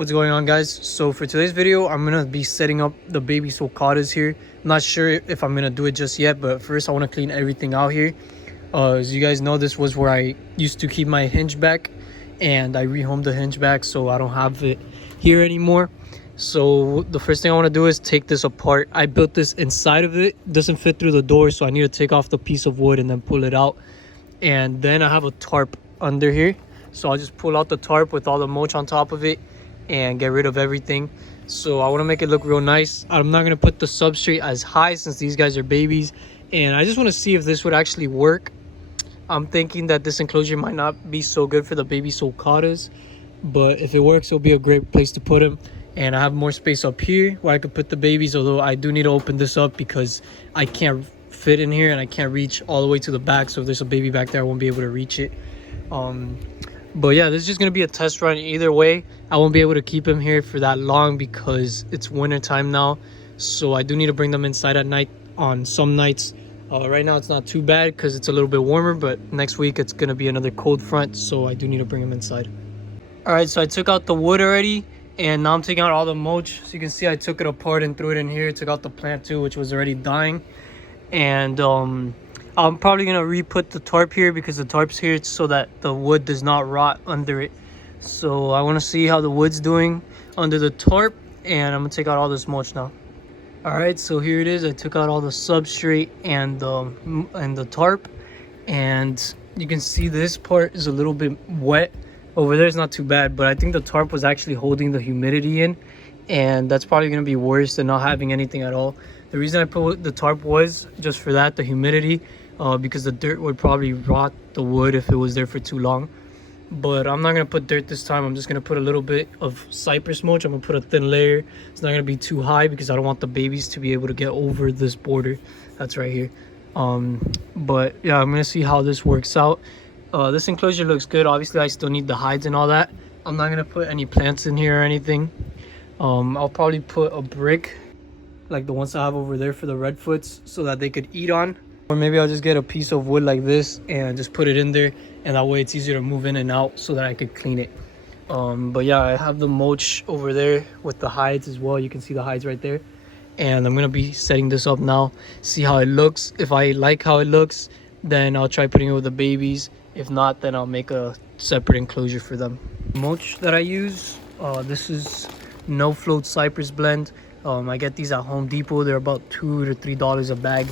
What's going on, guys? So for today's video, I'm gonna be setting up the baby sulcatas here. I'm not sure if I'm gonna do it just yet, but first I want to clean everything out here. As you guys know, this was where I used to keep my hinge back, and I rehomed the hinge back, so I don't have it here anymore. So the first thing I want to do is take this apart. I built this inside of it. It doesn't fit through the door, so I need to take off the piece of wood and then pull it out. And then I have a tarp under here, so I'll just pull out the tarp with all the mulch on top of it and get rid of everything. So I want to make it look real nice. I'm not going to put the substrate as high since these guys are babies, and I just want to see if this would actually work. I'm thinking that this enclosure might not be so good for the baby sulcatas, but if it works, it'll be a great place to put them. And I have more space up here where I could put the babies, although I do need to open this up because I can't fit in here and I can't reach all the way to the back. So if there's a baby back there, I won't be able to reach it. But yeah, this is just gonna be a test run. Either way, I won't be able to keep him here for that long because it's winter time now, so I do need to bring them inside at night on some nights. Right now it's not too bad because it's a little bit warmer, but next week it's gonna be another cold front, so I do need to bring them inside. All right, so I took out the wood already, and now I'm taking out all the mulch. So you can see I took it apart and threw it in here. Took out the plant too, which was already dying. And I'm probably gonna re-put the tarp here because the tarp's here so that the wood does not rot under it. So I want to see how the wood's doing under the tarp, and I'm gonna take out all this mulch now. All right, so here it is. I took out all the substrate and the tarp, and you can see this part is a little bit wet. Over there it's not too bad, but I think the tarp was actually holding the humidity in, and that's probably gonna be worse than not having anything at all. The reason I put the tarp was just for that, the humidity, because the dirt would probably rot the wood if it was there for too long. But I'm not going to put dirt this time. I'm just going to put a little bit of cypress mulch. I'm going to put a thin layer. It's not going to be too high because I don't want the babies to be able to get over this border that's right here. But yeah, I'm going to see how this works out. This enclosure looks good. Obviously, I still need the hides and all that. I'm not going to put any plants in here or anything. I'll probably put a brick like the ones I have over there for the redfoots so that they could eat on. Or maybe I'll just get a piece of wood like this and just put it in there, and that way it's easier to move in and out so that I could clean it. But yeah, I have the mulch over there with the hides as well. You can see the hides right there. And I'm gonna be setting this up now, see how it looks. If I like how it looks, then I'll try putting it with the babies. If not, then I'll make a separate enclosure for them. Mulch that I use, this is no float cypress blend. I get these at Home Depot. They're about $2 to $3 a bag.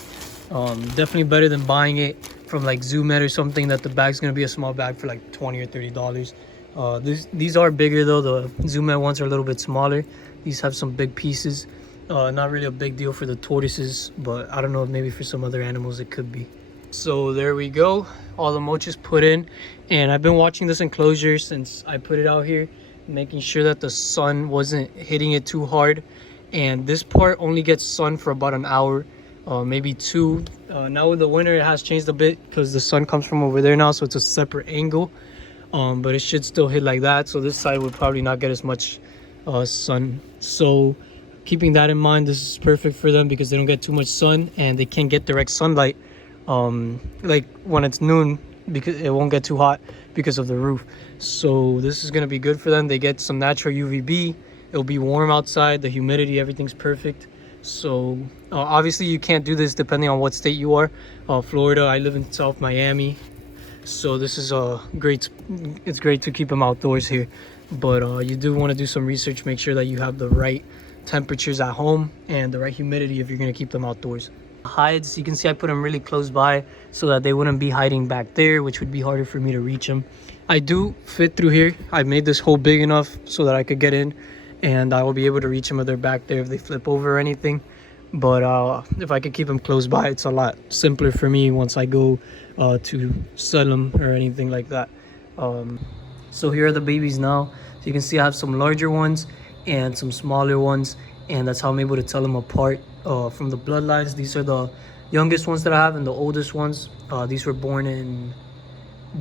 Definitely better than buying it from like Zoomed or something that the bag's gonna be a small bag for like $20 or $30. These are bigger though. The Zoomed ones are a little bit smaller. These have some big pieces. Not really a big deal for the tortoises, but I don't know, maybe for some other animals it could be. So there we go. All the mulch is put in, and I've been watching this enclosure since I put it out here, making sure that the sun wasn't hitting it too hard. And this part only gets sun for about an hour, maybe two. Now in the winter it has changed a bit because the sun comes from over there now, so it's a separate angle, but it should still hit like that. So this side would probably not get as much sun. So keeping that in mind, this is perfect for them because they don't get too much sun and they can't get direct sunlight like when it's noon, because it won't get too hot because of the roof. So this is going to be good for them. They get some natural UVB. It'll be warm outside, the humidity, everything's perfect. So obviously you can't do this depending on what state you are. Florida, I live in South Miami, so this is it's great to keep them outdoors here. But you do want to do some research, make sure that you have the right temperatures at home and the right humidity if you're going to keep them outdoors. Hides, you can see I put them really close by so that they wouldn't be hiding back there, which would be harder for me to reach them. I do fit through here. I made this hole big enough so that I could get in, and I will be able to reach them if they're back there if they flip over or anything. But if I could keep them close by, it's a lot simpler for me once I go to sell them or anything like that. So here are the babies now. So you can see I have some larger ones and some smaller ones, and that's how I'm able to tell them apart from the bloodlines. These are the youngest ones that I have and the oldest ones. These were born in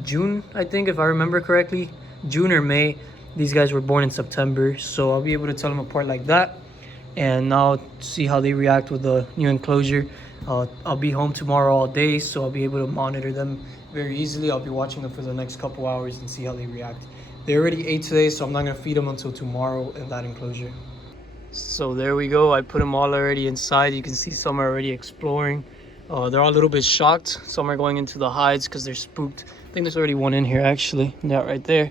June, I think, if I remember correctly. June or May. These guys were born in September, so I'll be able to tell them apart like that. And now see how they react with the new enclosure. I'll be home tomorrow all day, so I'll be able to monitor them very easily. I'll be watching them for the next couple hours and see how they react. They already ate today, so I'm not gonna feed them until tomorrow in that enclosure. So there we go. I put them all already inside. You can see some are already exploring. They're all a little bit shocked. Some are going into the hides because they're spooked. I think there's already one in here actually. Yeah, right there.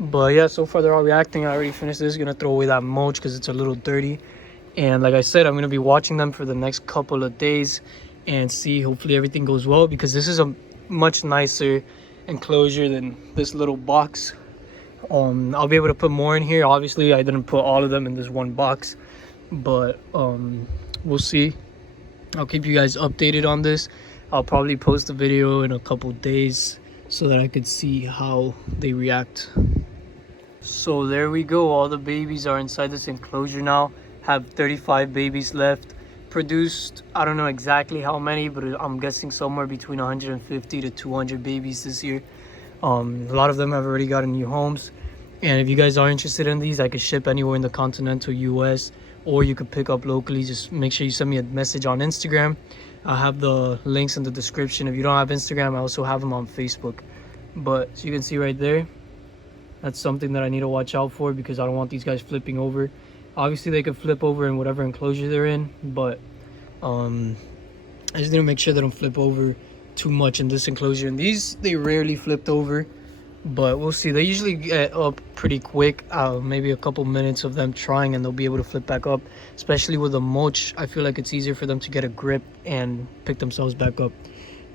But yeah, so far they're all reacting. I already finished this. Gonna throw away that mulch because it's a little dirty. And like I said, I'm gonna be watching them for the next couple of days and see. Hopefully everything goes well, because this is a much nicer enclosure than this little box. I'll be able to put more in here. Obviously I didn't put all of them in this one box, but we'll see. I'll keep you guys updated on this. I'll probably post a video in a couple days so that I could see how they react. So there we go. All the babies are inside this enclosure now. Have 35 babies left. Produced, I don't know exactly how many, but I'm guessing somewhere between 150 to 200 babies this year. A lot of them have already gotten new homes. And if you guys are interested in these, I could ship anywhere in the continental US, or you could pick up locally. Just make sure you send me a message on Instagram. I have the links in the description. If you don't have Instagram, I also have them on Facebook. But as you can see right there, that's something that I need to watch out for, because I don't want these guys flipping over. Obviously they could flip over in whatever enclosure they're in, but I just need to make sure they don't flip over too much in this enclosure. And these, they rarely flipped over, but we'll see. They usually get up pretty quick. Maybe a couple minutes of them trying and they'll be able to flip back up. Especially with the mulch, I feel like it's easier for them to get a grip and pick themselves back up.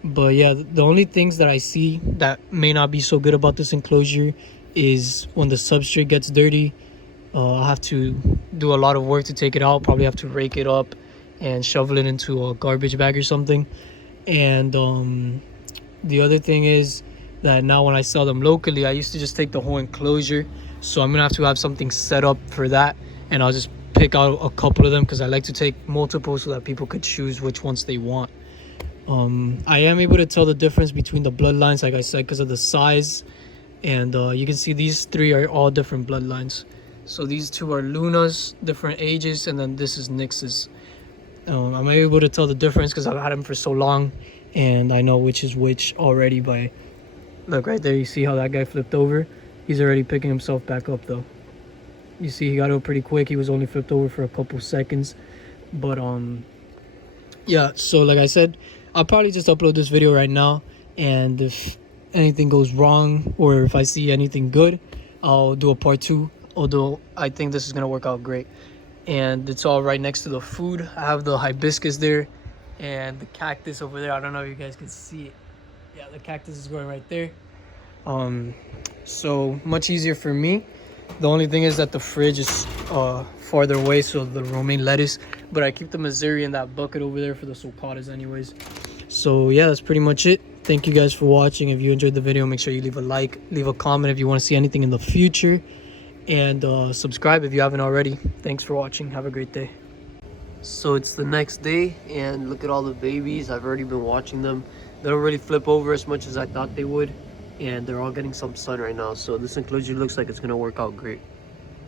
But yeah, the only things that I see that may not be so good about this enclosure is when the substrate gets dirty. I'll have to do a lot of work to take it out. Probably have to rake it up and shovel it into a garbage bag or something. And the other thing is that now when I sell them locally, I used to just take the whole enclosure. So I'm gonna have to have something set up for that, and I'll just pick out a couple of them because I like to take multiple so that people could choose which ones they want. I am able to tell the difference between the bloodlines, like I said, because of the size. And you can see these three are all different bloodlines. So these two are Luna's, different ages, and then this is Nix's. I'm able to tell the difference because I've had them for so long, and I know which is which already by, look right there, you see how that guy flipped over? He's already picking himself back up though. You see he got over pretty quick. He was only flipped over for a couple seconds. But yeah, so like I said, I'll probably just upload this video right now, and if anything goes wrong or if I see anything good, I'll do a part 2. Although I think this is gonna work out great. And it's all right next to the food. I have the hibiscus there and the cactus over there. I don't know if you guys can see it. Yeah, the cactus is growing right there. So much easier for me. The only thing is that the fridge is farther away, so the romaine lettuce. But I keep the Missouri in that bucket over there for the sulcatas anyways. So yeah, that's pretty much it. Thank you guys for watching. If you enjoyed the video, make sure you leave a like, leave a comment if you want to see anything in the future. And subscribe if you haven't already. Thanks for watching. Have a great day. So it's the next day, and look at all the babies. I've already been watching them. They don't really flip over as much as I thought they would, and they're all getting some sun right now. So this enclosure looks like it's gonna work out great.